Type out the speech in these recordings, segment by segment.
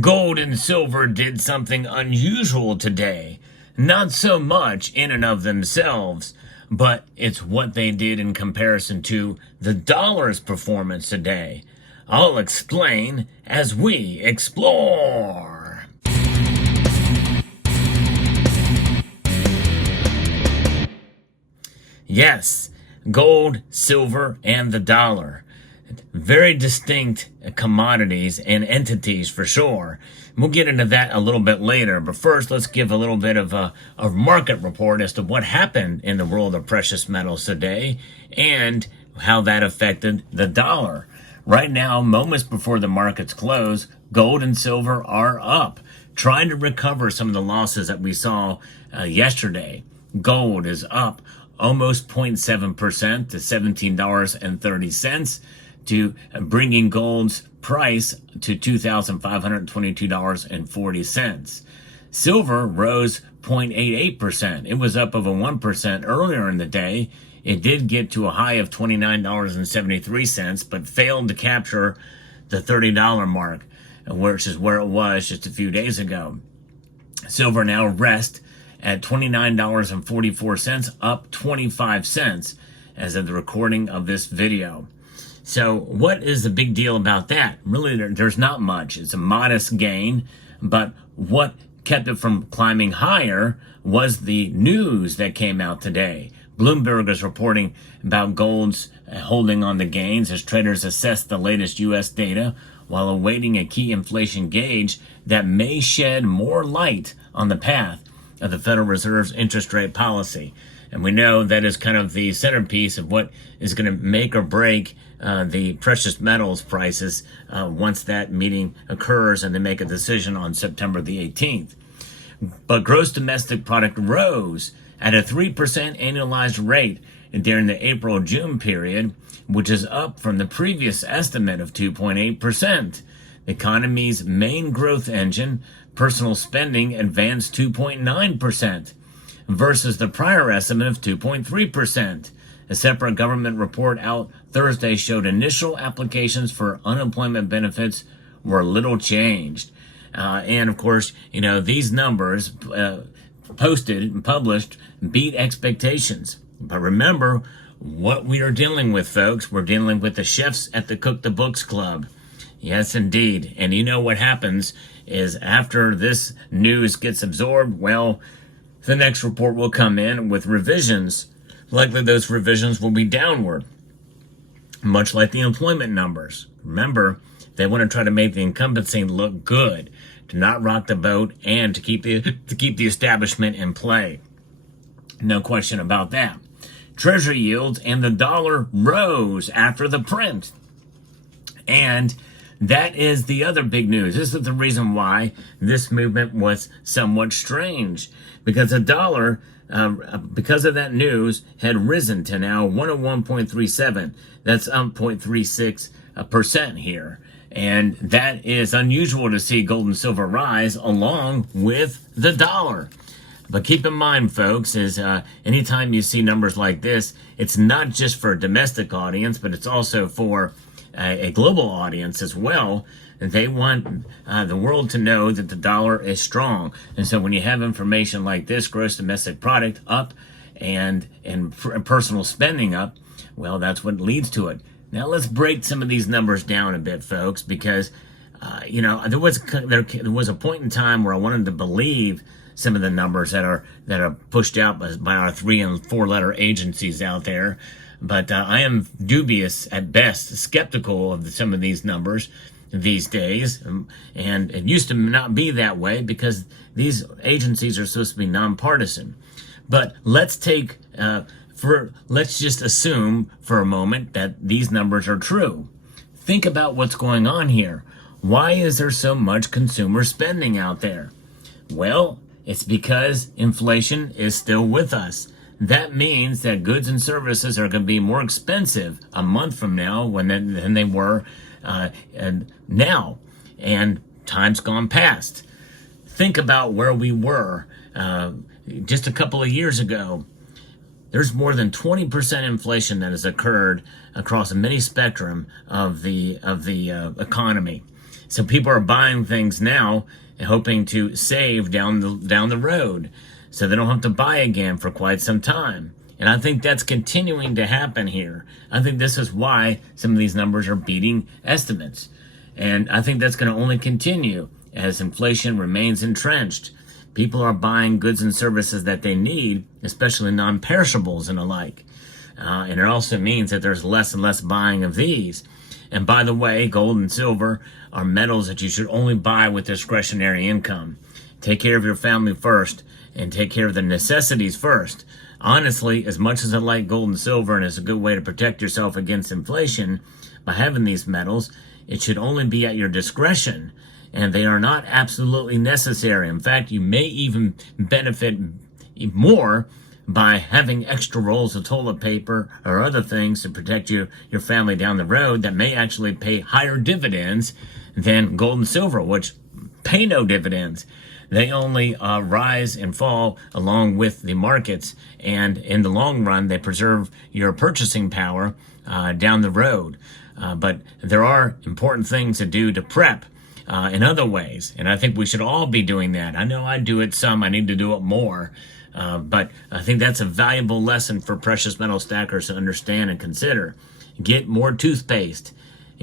Gold and silver did something unusual today. Not so much in and of themselves, but it's what they did in comparison to the dollar's performance today. I'll explain as we explore. Yes, gold, silver, and the dollar. Very distinct commodities and entities for sure. We'll get into that a little bit later, but first let's give a little bit of a market report as to what happened in the world of precious metals today and how that affected the dollar. Right now, moments before the markets close, gold and silver are up, trying to recover some of the losses that we saw yesterday. Gold is up almost 0.7% to $17.30. to bringing gold's price to $2,522.40. Silver rose 0.88%. It was up over 1% earlier in the day. It did get to a high of $29.73, but failed to capture the $30 mark, which is where it was just a few days ago. Silver now rests at $29.44, up 25 cents as of the recording of this video. So what is the big deal about that? Really, there's not much. It's a modest gain, but what kept it from climbing higher was the news that came out today. Bloomberg is reporting about gold's holding on the gains as traders assess the latest U.S. data while awaiting a key inflation gauge that may shed more light on the path of the Federal Reserve's interest rate policy. And we know that is kind of the centerpiece of what is going to make or break the precious metals prices once that meeting occurs and they make a decision on September the 18th. But gross domestic product rose at a 3% annualized rate during the April-June period, which is up from the previous estimate of 2.8%. The economy's main growth engine, personal spending, advanced 2.9%. versus the prior estimate of 2.3%. A separate government report out Thursday showed initial applications for unemployment benefits were little changed. And of course, these numbers posted and published beat expectations. But remember what we are dealing with, folks. We're dealing with the chefs at the Cook the Books Club. Yes, indeed. And you know what happens is after this news gets absorbed, well, the next report will come in with revisions. Likely those revisions will be downward, much like the employment numbers. Remember, they want to try to make the incumbency look good, to not rock the boat, and to keep the establishment in play. No question about that. Treasury yields and the dollar rose after the print. And that is the other big news. This is the reason why this movement was somewhat strange. Because the dollar, because of that news, had risen to now 101.37. That's up 0.36% here. And that is unusual to see gold and silver rise along with the dollar. But keep in mind, folks, is anytime you see numbers like this, it's not just for a domestic audience, but it's also for a global audience as well. They want the world to know that the dollar is strong. And so when you have information like this, gross domestic product up and personal spending up, well, that's what leads to it. Now let's break some of these numbers down a bit, folks, because there was a point in time where I wanted to believe some of the numbers that are pushed out by our 3 and 4 letter agencies out there. But I am dubious at best, skeptical of some of these numbers these days. And it used to not be that way because these agencies are supposed to be nonpartisan. But let's just assume for a moment that these numbers are true. Think about what's going on here. Why is there so much consumer spending out there? Well, it's because inflation is still with us. That means that goods and services are going to be more expensive a month from now than they were now, and time's gone past. Think about where we were just a couple of years ago. There's more than 20% inflation that has occurred across a many spectrum of the economy. So people are buying things now and hoping to save down the road so they don't have to buy again for quite some time. And I think that's continuing to happen here. I think this is why some of these numbers are beating estimates. And I think that's going to only continue as inflation remains entrenched. People are buying goods and services that they need, especially non-perishables and the like. And it also means that there's less and less buying of these. And by the way, gold and silver are metals that you should only buy with discretionary income. Take care of your family first and take care of the necessities first. Honestly, as much as I like gold and silver and it's a good way to protect yourself against inflation by having these metals, it should only be at your discretion. And they are not absolutely necessary. In fact, you may even benefit more by having extra rolls of toilet paper or other things to protect your family down the road that may actually pay higher dividends than gold and silver, which pay no dividends. They only rise and fall along with the markets, and in the long run, they preserve your purchasing power down the road. But there are important things to do to prep in other ways, and I think we should all be doing that. I know I do it some, I need to do it more, but I think that's a valuable lesson for precious metal stackers to understand and consider. Get more toothpaste,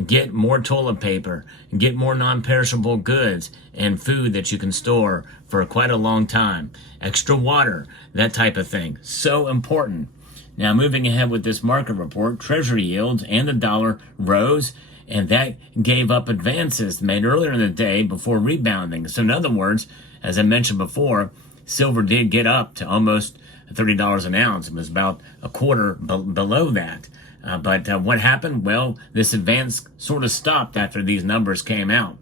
get more toilet paper, get more non-perishable goods and food that you can store for quite a long time. Extra water, that type of thing. So important. Now, moving ahead with this market report, Treasury yields and the dollar rose, and that gave up advances made earlier in the day before rebounding. So in other words, as I mentioned before, silver did get up to almost $30 an ounce. It was about a quarter below that. But what happened? Well, this advance sort of stopped after these numbers came out,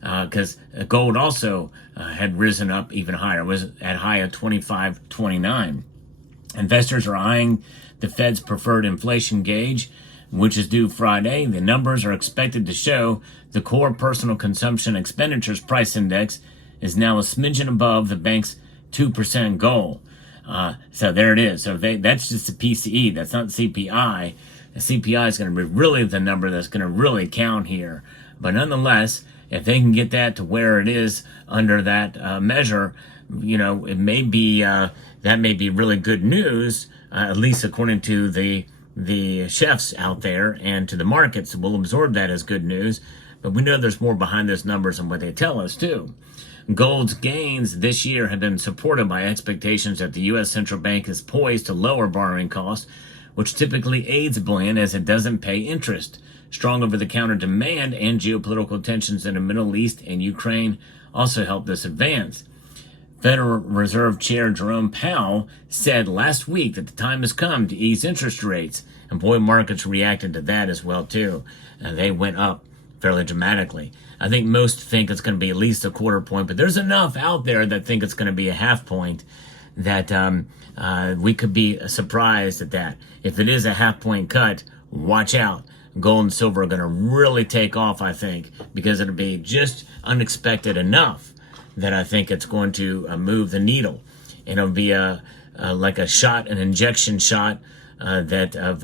because gold also had risen up even higher. It was at high of 25.29. Investors are eyeing the Fed's preferred inflation gauge, which is due Friday. The numbers are expected to show the core personal consumption expenditures price index is now a smidgen above the bank's 2% goal. So there it is. So that's just the PCE. That's not CPI. The CPI is going to be really the number that's going to really count here. But nonetheless, if they can get that to where it is under that measure, it may be that may be really good news, at least according to the chefs out there and to the markets. We'll absorb that as good news. But we know there's more behind those numbers and what they tell us too. Gold's gains this year have been supported by expectations that the U.S. Central Bank is poised to lower borrowing costs, which typically aids bullion as it doesn't pay interest. Strong over-the-counter demand and geopolitical tensions in the Middle East and Ukraine also help this advance. Federal Reserve Chair Jerome Powell said last week that the time has come to ease interest rates, and boy, markets reacted to that as well too. They went up fairly dramatically. I think most think it's going to be at least a quarter point, but there's enough out there that think it's going to be a half point that we could be surprised at that. If it is a half point cut, watch out. Gold and silver are going to really take off, I think, because it'll be just unexpected enough that I think it's going to move the needle. And it'll be like a shot, an injection shot that of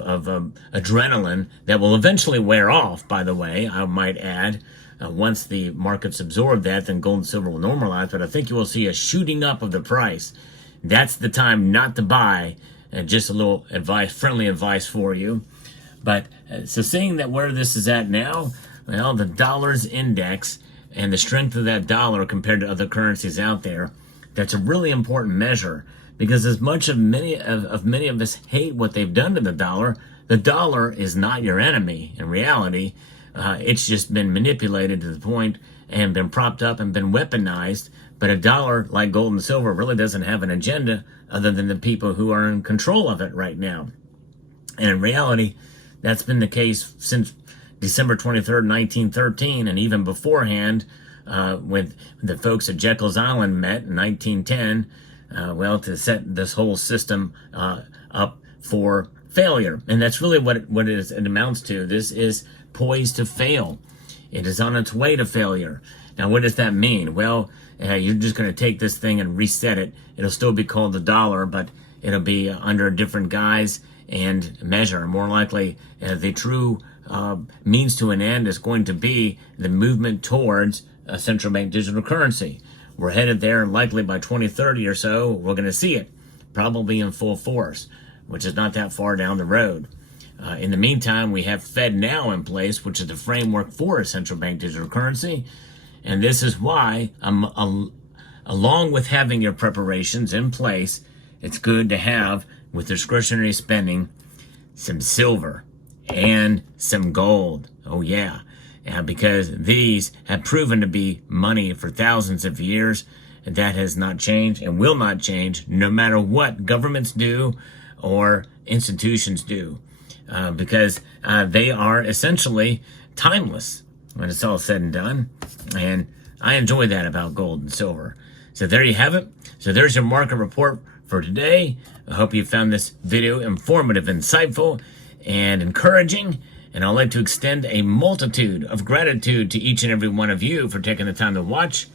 adrenaline that will eventually wear off, by the way, I might add. Once the markets absorb that, then gold and silver will normalize. But I think you will see a shooting up of the price. That's the time not to buy. Just a little advice, friendly advice for you. But so seeing that where this is at now, well, the dollar's index and the strength of that dollar compared to other currencies out there, that's a really important measure. Because as much of many of us hate what they've done to the dollar is not your enemy. In reality, it's just been manipulated to the point and been propped up and been weaponized. But a dollar, like gold and silver, really doesn't have an agenda other than the people who are in control of it right now. And in reality, that's been the case since December 23rd, 1913, and even beforehand, when the folks at Jekyll's Island met in 1910, to set this whole system up for failure. And that's really what it amounts to. This is poised to fail. It is on its way to failure. Now, what does that mean? Well, you're just going to take this thing and reset it. It'll still be called the dollar, but it'll be under a different guise and measure. More likely, the true means to an end is going to be the movement towards a central bank digital currency. We're headed there, and likely by 2030 or so, we're going to see it, probably in full force, which is not that far down the road. In the meantime, we have Fed Now in place, which is the framework for a central bank digital currency. And this is why, along with having your preparations in place, it's good to have, with discretionary spending, some silver and some gold. Oh, yeah. Because these have proven to be money for thousands of years. And that has not changed and will not change no matter what governments do or institutions do. Because they are essentially timeless when it's all said and done. And I enjoy that about gold and silver. So there you have it. So there's your market report for today. I hope you found this video informative, insightful, and encouraging. And I'd like to extend a multitude of gratitude to each and every one of you for taking the time to watch.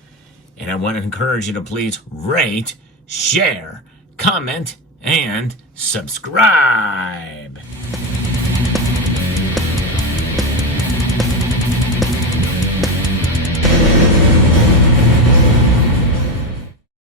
And I want to encourage you to please rate, share, comment, and subscribe.